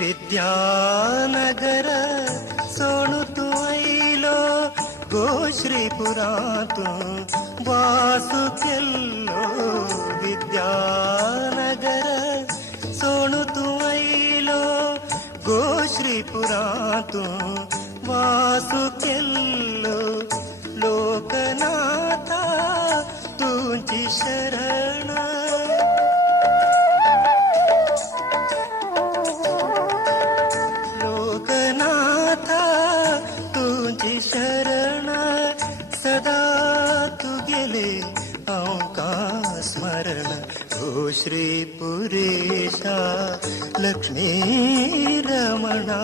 विद्यानगर सोणू तू ऐलो गो श्रीपुरातून वासू केल्लो विद्यानगर सोणू तू ऐलो गो श्रीपुरातून वासू केल्लो लोकनाथा तुझी शरण लोकनाथा तुझी शरण सदा तू गेले औका स्मरण हो श्री पुरेशा लक्ष्मी रमणा